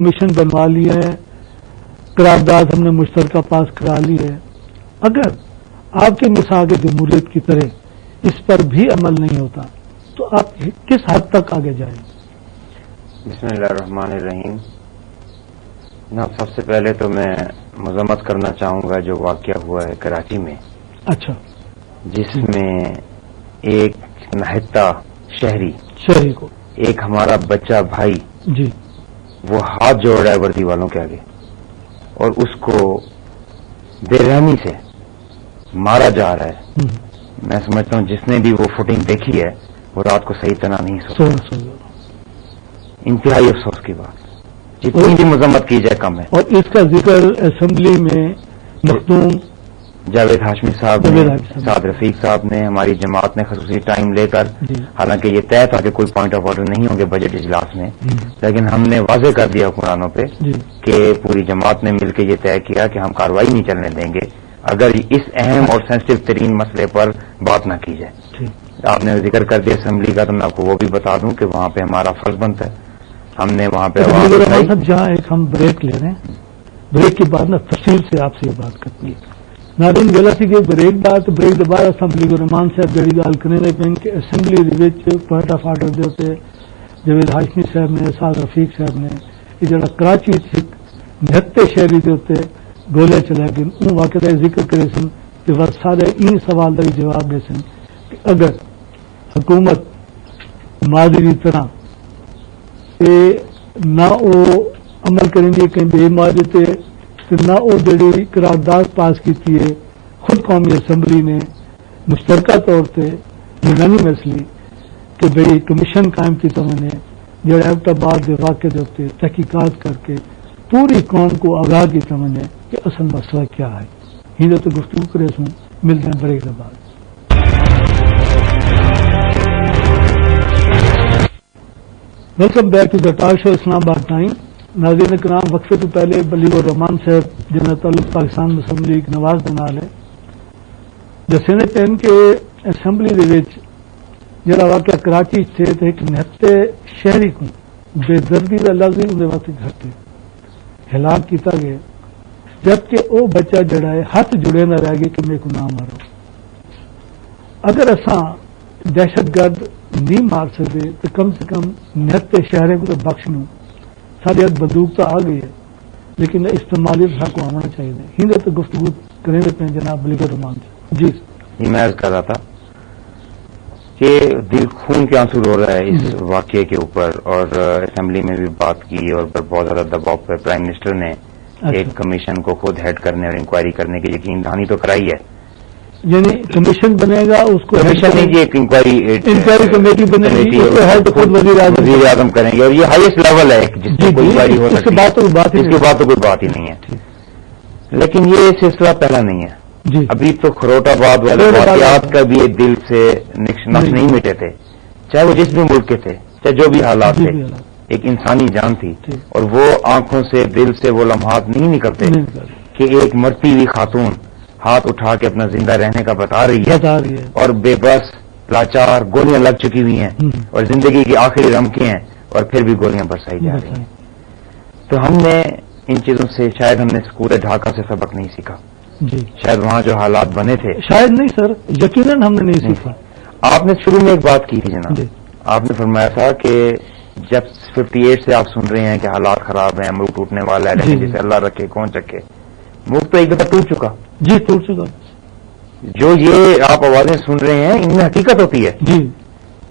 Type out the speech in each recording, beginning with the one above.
Commission بنوا لی ہے، قرارداد ہم نے مشترکہ پاس کرا لی ہے، اگر آپ کے مساق جمہوریت کی طرح اس پر بھی عمل نہیں ہوتا تو آپ کس حد تک آگے جائیں؟ بسم اللہ الرحمن الرحیم. جناب سب سے پہلے تو میں مذمت کرنا چاہوں گا جو واقعہ ہوا ہے کراچی میں. اچھا. جس میں ایک نہتا شہری کو ایک ہمارا بچہ بھائی جی وہ ہاتھ جوڑ رہا ہے وردی والوں کے آگے اور اس کو بے رحمی سے مارا جا رہا ہے. میں سمجھتا ہوں جس نے بھی وہ فوٹنگ دیکھی ہے وہ رات کو صحیح طرح نہیں سوچا. انتہائی افسوس کی بات، جتنی بھی مذمت کی جائے کم ہے. اور اس کا ذکر اسمبلی میں مخدوم جاوید ہاشمی صاحب نے، سعد رفیق صاحب نے، ہماری جماعت نے خصوصی ٹائم لے کر، حالانکہ یہ طے تھا کہ کوئی پوائنٹ آف آرڈر نہیں ہوں گے بجٹ اجلاس میں، لیکن ہم نے واضح کر دیا حکمرانوں پہ کہ پوری جماعت نے مل کے یہ طے کیا کہ ہم کارروائی نہیں چلنے دیں گے اگر اس اہم اور سینسٹیو ترین مسئلے پر بات نہ کی جائے. آپ نے ذکر کر دیا اسمبلی کا، تو میں آپ کو وہ بھی بتا دوں کہ وہاں پہ ہمارا فرض بنتا ہے. ہم نے وہاں پہ جہاں ایک ہم بریک لے رہے ہیں، بریک کے بعد نا تفصیل سے آپ سے یہ بات کرتی ہے. ناظرین گلا سی کہ بریک بات بریک دوبارہ اسمبلی کو رحمان صاحب جڑی گل کرنے لگے کہ اسمبلی پوائنٹ آف آرڈر دے ہوتے جاوید ہاشمی صاحب نے، سعد رفیق صاحب نے یہ جڑا کراچی نہتے شہری کے اتنے گولے چلے گئے ان واقعہ کا ذکر کرے سن کہ بس سارے ان سوال کا بھی جواب دے سن کہ اگر حکومت ماضی طرح نہ وہ عمل کریں گے کہیں بے ماضی نہ وہ جڑی قرارداد پاس کی ہے خود قومی اسمبلی نے مشترکہ طور سے یونانی مسئلے کہ بھئی کمیشن قائم کی تو نے جڑے ایبٹ آباد کے واقعے کے اتنے تحقیقات کر کے پوری قوم کو آگاہ کی تو نے کہ اصل مسئلہ کیا ہے. ہی تو گفتگو کرے سوں ملتے ہیں بریک کے بعد. Welcome back to the talk show Islamabad time. ناظرین کرام وقفے تو پہلے بلیغ الرحمان صاحب جنہیں تعلق پاکستان اسمبلی نواز بنا لے دسنے پہن کے اسمبلی دے وچ جڑا واقعہ کراچی سے ایک نہتے شہری کو بے دردی کا لفظ ہی اندر وقت گھٹے ہلاک کیتا گیا جبکہ وہ بچہ جڑا ہے ہاتھ جڑے نہ رہ گئے کہ میرے کو نہ مارو. اگر اساں دہشت گرد نہیں مار سکتے تو کم سے کم نہتے شہرے کو تو بخش لوں. سارے بندوق تو آ گئی ہے لیکن استعمالی حق کو آنا چاہیے. ہند تو گفتگو کریں لیتے ہیں جناب بلیغ الرحمان سے. جی میں عرض کر رہا تھا کہ دل خون کے آنسو رو رہا ہے اس واقعے کے اوپر، اور اسمبلی میں بھی بات کی اور بہت زیادہ دباؤ پہ پرائم منسٹر نے ایک کمیشن کو خود ہیڈ کرنے اور انکوائری کرنے کی یقین دہانی تو کرائی ہے. یعنی کمیشن بنے گا اس کو کمیشن نہیں جی ایک انکوائری کمیٹی بنے گی تو خود وزیر اعظم کریں گے اور یہ ہائیسٹ لیول ہے جس کی کوئی انکوائری ہو سکتی ہے. اس کے بعد تو کوئی بات ہی نہیں ہے. لیکن یہ سلسلہ پہلا نہیں ہے. ابھی تو کھروٹ آباد والے واقعات کا بھی دل سے نقش نہیں مٹے تھے، چاہے وہ جس بھی ملک کے تھے، چاہے جو بھی حالات تھے. ایک انسانی جان تھی اور وہ آنکھوں سے دل سے وہ لمحات نہیں نکلتے کہ ایک مرتی ہوئی خاتون ہاتھ اٹھا کے اپنا زندہ رہنے کا بتا رہی ہے اور بے بس لاچار گولیاں لگ چکی ہوئی ہیں اور زندگی کی آخری رمقیں ہیں اور پھر بھی گولیاں برسائی جا رہی ہیں. تو ہم نے ان چیزوں سے شاید ہم نے پورے ڈھاکہ سے سبق نہیں سیکھا. شاید وہاں جو حالات بنے تھے شاید نہیں سر، یقیناً ہم نے نہیں سیکھا. آپ نے شروع میں ایک بات کی تھی جناب، آپ نے فرمایا تھا کہ جب 58 سے آپ سن رہے ہیں کہ حالات خراب ہیں، ملک ٹوٹنے والا ہے، لیکن جسے اللہ رکھے کون چکے. ملک تو ایک دفعہ ٹوٹ چکا. جی ٹوٹ چکا. جو یہ آپ آوازیں سن رہے ہیں ان میں حقیقت ہوتی ہے. جی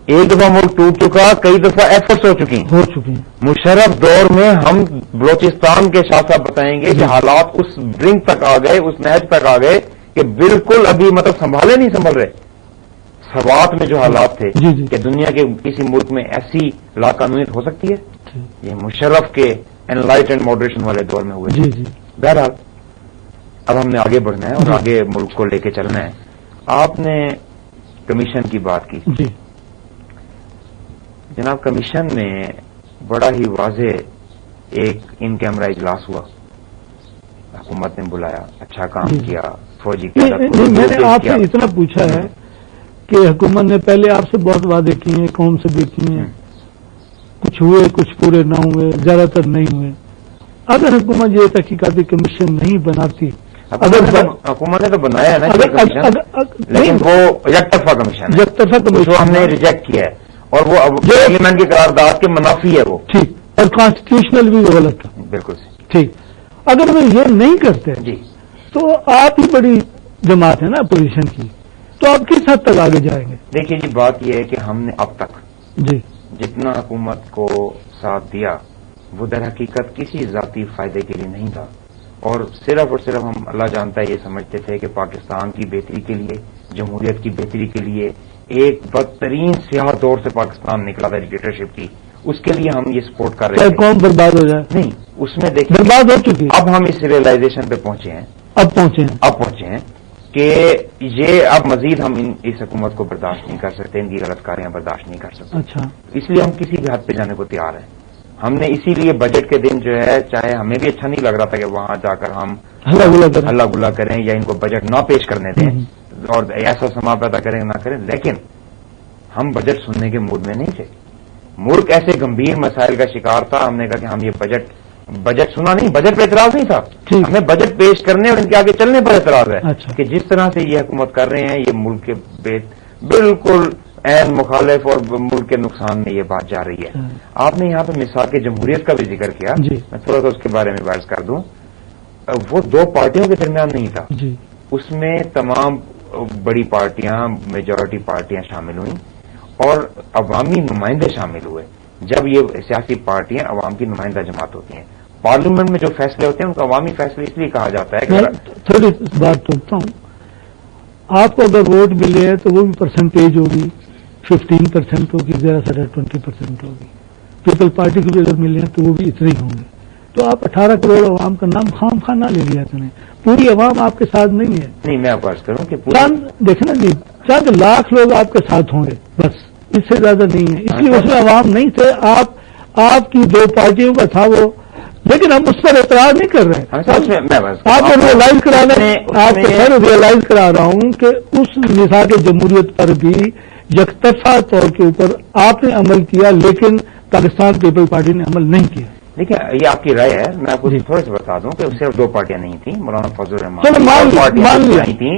ایک دفعہ ملک ٹوٹ چکا، کئی دفعہ ایفرٹس ہو چکی ہیں. مشرف دور میں ہم بلوچستان کے شاہ صاحب بتائیں گے کہ حالات اس ڈرنک تک آ گئے، اس نہج تک آ گئے کہ بالکل ابھی مطلب سنبھالے نہیں سنبھل رہے. سوات میں جو حالات تھے کہ دنیا کے کسی ملک میں ایسی لاقانونیت ہو سکتی ہے، یہ مشرف کے انلائٹ اینڈ ماڈریشن والے دور میں ہوئے. بہرحال اب ہم نے آگے بڑھنا ہے اور آگے ملک کو لے کے چلنا ہے. آپ نے کمیشن کی بات کی. جناب کمیشن میں بڑا ہی واضح ایک ان کیمرہ اجلاس ہوا، حکومت نے بلایا، اچھا کام کیا، فوجی کی میں نے آپ سے اتنا پوچھا ہے کہ حکومت نے پہلے آپ سے بہت وعدے کیے ہیں، قوم سے بھی کیے ہیں، کچھ ہوئے کچھ پورے نہ ہوئے، زیادہ تر نہیں ہوئے. اگر حکومت یہ تحقیقاتی کمیشن نہیں بناتی، حکومت نے تو بنایا ہے نا، لیکن وہ یک طرفہ کمیشن ہے، ہم نے ریجیکٹ کیا ہے، اور وہ پارلیمنٹ کی قرارداد کے منافی ہے وہ، ٹھیک، اور کانسٹیٹیوشنل بھی وہ غلط تھا، بالکل ٹھیک۔ اگر وہ یہ نہیں کرتے جی تو آپ ہی بڑی جماعت ہے نا اپوزیشن کی، تو آپ کس حد تک آگے جائیں گے؟ دیکھیے جی، بات یہ ہے کہ ہم نے اب تک جی جتنا حکومت کو ساتھ دیا وہ در حقیقت کسی ذاتی فائدے کے لیے نہیں تھا، اور صرف ہم اللہ جانتا ہے یہ سمجھتے تھے کہ پاکستان کی بہتری کے لیے، جمہوریت کی بہتری کے لیے، ایک بدترین سیاہ دور سے پاکستان نکلا تھا ڈکٹیٹرشپ کی، اس کے لیے ہم یہ سپورٹ کر رہے ہیں، قوم برباد ہو جائے، نہیں، اس میں دیکھیں برباد ہو چکی، اب ہم اس ریئلائزیشن پہ پہنچے ہیں، اب پہنچے ہیں کہ یہ اب مزید ہم اس حکومت کو برداشت نہیں کر سکتے، ان کی غلط کاریاں برداشت نہیں کر سکتے، اچھا، اس لیے ہم کسی بھی حد پہ جانے کو تیار ہیں۔ ہم نے اسی لیے بجٹ کے دن جو ہے، چاہے ہمیں بھی اچھا نہیں لگ رہا تھا کہ وہاں جا کر ہم ہلہ گلا کریں یا ان کو بجٹ نہ پیش کرنے دیں اور ایسا سما پیدا کریں نہ کریں، لیکن ہم بجٹ سننے کے موڈ میں نہیں تھے۔ ملک ایسے گمبھیر مسائل کا شکار تھا، ہم نے کہا کہ ہم یہ بجٹ سنا نہیں، بجٹ پہ اعتراض نہیں تھا، ہمیں بجٹ پیش کرنے اور ان کے آگے چلنے پر اعتراض ہے کہ جس طرح سے یہ حکومت کر رہے ہیں، یہ ملک کے بالکل عین مخالف اور ملک کے نقصان میں یہ بات جا رہی ہے۔ آپ نے یہاں پہ مثال کے جمہوریت کا بھی ذکر کیا، میں تھوڑا سا اس کے بارے میں بحث کر دوں۔ وہ دو پارٹیوں کے درمیان نہیں تھا، اس میں تمام بڑی پارٹیاں، میجورٹی پارٹیاں شامل ہوئیں اور عوامی نمائندے شامل ہوئے۔ جب یہ سیاسی پارٹیاں عوام کی نمائندہ جماعت ہوتی ہیں، پارلیمنٹ میں جو فیصلے ہوتے ہیں ان کو عوامی فیصلے اس لیے کہا جاتا ہے کہ تھوڑی بات ٹوکتا ہوں، آپ کو اگر ووٹ ملے تو وہ بھی پرسنٹیج ہوگی، 15% ہوگی، زیادہ سے زیادہ 20% ہوگی۔ پیپل پارٹی کو بھی اگر ملے ہیں تو وہ بھی اتنے ہی ہوں گے، تو آپ 18 کروڑ عوام کا نام خام خواہ نہ لے لیا کریں، پوری عوام آپ کے ساتھ نہیں ہے۔ نہیں، میں آپ کو عرض کروں کہ دیکھیں نا جی، چند لاکھ لوگ آپ کے ساتھ ہوں گے، بس اس سے زیادہ نہیں ہے، اس لیے اس میں عوام نہیں تھے، آپ کی دو پارٹیوں کا تھا وہ، لیکن ہم اس پر اعتراض نہیں کر رہے ہیں۔ آپ کو ریئلائز کرا رہا ہوں کہ اس مزاج جمہوریت پر بھی یکطرفہ طور کے اوپر آپ نے عمل کیا، لیکن پاکستان پیپل پارٹی نے عمل نہیں کیا۔ دیکھیں، یہ آپ کی رائے ہے، میں آپ کو تھوڑا سا بتا دوں کہ صرف دو پارٹیاں نہیں تھیں، مولانا فضل الرحمان تھیں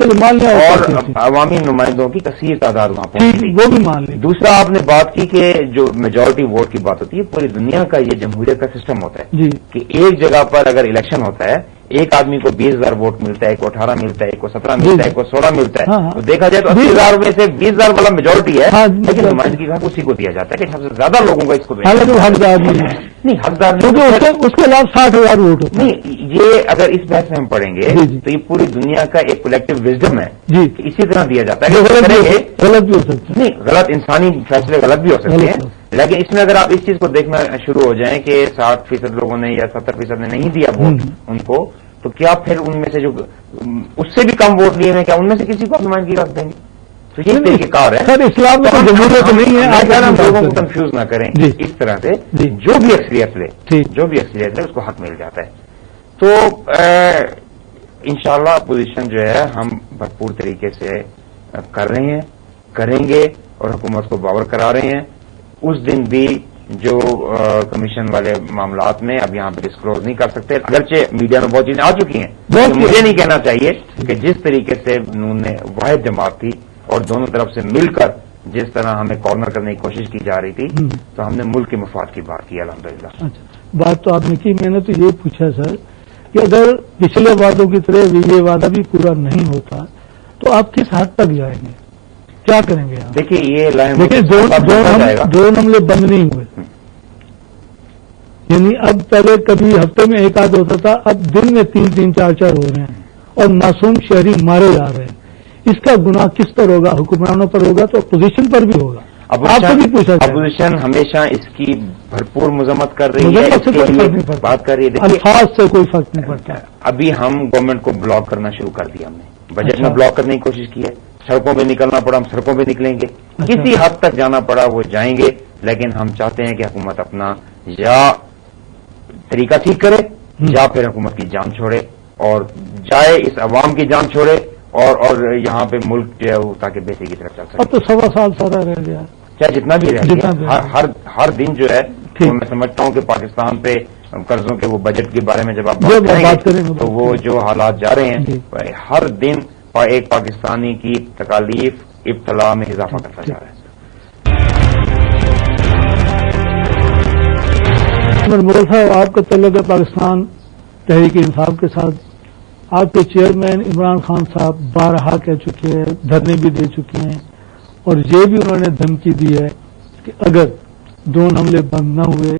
اور عوامی نمائندوں کی کثیر تعداد وہاں پہنچی تھی، وہ بھی مان لیں۔ دوسرا آپ نے بات کی کہ جو میجورٹی ووٹ کی بات ہوتی ہے، پوری دنیا کا یہ جمہوریت کا سسٹم ہوتا ہے کہ ایک جگہ پر اگر الیکشن ہوتا ہے، ایک آدمی کو 20,000 ووٹ ملتا ہے، ایک کو 18 ملتا ہے، ایک کو 17 ملتا ہے، ایک کو 16 ملتا ہے، تو دیکھا جائے تو 80,000 میں سے 20,000 والا میجورٹی ہے، لیکن نمائندگی کا حق اسی کو دیا جاتا ہے کہ سب سے زیادہ لوگوں کا اس کو حقدار نہیں، حقدار اس کے علاوہ 60,000 ووٹ ہوتے ہیں۔ نہیں، یہ اگر اس بحث میں ہم پڑھیں گے تو یہ پوری دنیا کا ایک کلیکٹو وزڈم ہے کہ اسی طرح دیا جاتا ہے، غلط بھی ہو سکتا ہے، نہیں، غلط انسانی فیصلے غلط بھی ہو سکتے ہیں، لیکن اس میں اگر آپ اس چیز کو دیکھنا شروع ہو جائیں کہ 60% لوگوں نے یا 70% نے نہیں دیا ووٹ ان کو، تو کیا پھر ان میں سے جو اس سے بھی کم ووٹ لیے ہیں، کیا ان میں سے کسی کو نمائندگی رکھ دیں گے؟ تو یہ طریقہ کار ہے سر، اسلام میں جمہوریت نہیں ہے، ہم لوگوں کو کنفیوز نہ کریں اس طرح سے، جو بھی اکثریت لے اس کو حق مل جاتا ہے۔ تو انشاءاللہ اپوزیشن جو ہے ہم بھرپور طریقے سے کر رہے ہیں، کریں گے اور حکومت کو باور کرا رہے ہیں۔ اس دن بھی جو کمیشن والے معاملات میں اب یہاں پہ ڈسکلوز نہیں کر سکتے، اگرچہ میڈیا میں بہت چیزیں آ چکی ہیں، مجھے نہیں کہنا چاہیے کہ جس طریقے سے نون نے واحد جماعت تھی اور دونوں طرف سے مل کر جس طرح ہمیں کارنر کرنے کی کوشش کی جا رہی تھی، تو ہم نے ملک کے مفاد کی بات کی الحمدللہ۔ بات تو آپ نے کی، میں نے تو یہ پوچھا سر کہ اگر پچھلے وعدوں کی طرح یہ وعدہ بھی پورا نہیں ہوتا تو آپ کس حد تک جائیں گے، کیا کریں گے؟ دیکھیے، یہ دیکھیے دو معاملے بند نہیں ہوئے، یعنی اب پہلے کبھی ہفتے میں ایک آدھ ہوتا تھا، اب دن میں 3 4 ہو رہے ہیں اور معصوم شہری مارے جا رہے ہیں۔ اس کا گناہ کس پر ہوگا؟ حکمرانوں پر ہوگا تو اپوزیشن پر بھی ہوگا۔ آپ سے بھی پوچھا جائے، اپوزیشن ہمیشہ اس کی بھرپور مذمت کر رہی ہے، بات کر رہی ہے، الفاظ سے کوئی فرق نہیں پڑتا۔ ابھی ہم گورنمنٹ کو بلاک کرنا شروع کر دیا، ہم نے بجٹ میں بلاک کرنے کی کوشش کی ہے، سڑکوں پہ نکلنا پڑا ہم سڑکوں پہ نکلیں گے، کسی حد تک جانا پڑا وہ جائیں گے، لیکن ہم چاہتے ہیں کہ حکومت اپنا یا طریقہ ٹھیک کرے یا پھر حکومت کی جان چھوڑے اور جائے اس عوام کی جان چھوڑے اور یہاں پہ ملک جو ہے وہ تاکہ بہتری کی طرف چل سکے۔ اب تو 1.25 سال سارا رہ گیا، چاہے جتنا بھی رہ گیا، ہر دن جو ہے وہ میں سمجھتا ہوں کہ پاکستان پہ قرضوں کے وہ بجٹ کے بارے میں جب آپ بات کریں گے تو وہ جو حالات جا رہے ہیں ہر دن ایک پاکستانی کی تکالیف ابتلا میں اضافہ کرتا جا رہا ہے. مغل صاحب، آپ کا تعلق ہے پاکستان تحریک انصاف کے ساتھ. آپ کے چیئرمین عمران خان صاحب بارہا کہہ چکے ہیں، دھرنے بھی دے چکے ہیں، اور یہ بھی انہوں نے دھمکی دی ہے کہ اگر ڈرون حملے بند نہ ہوئے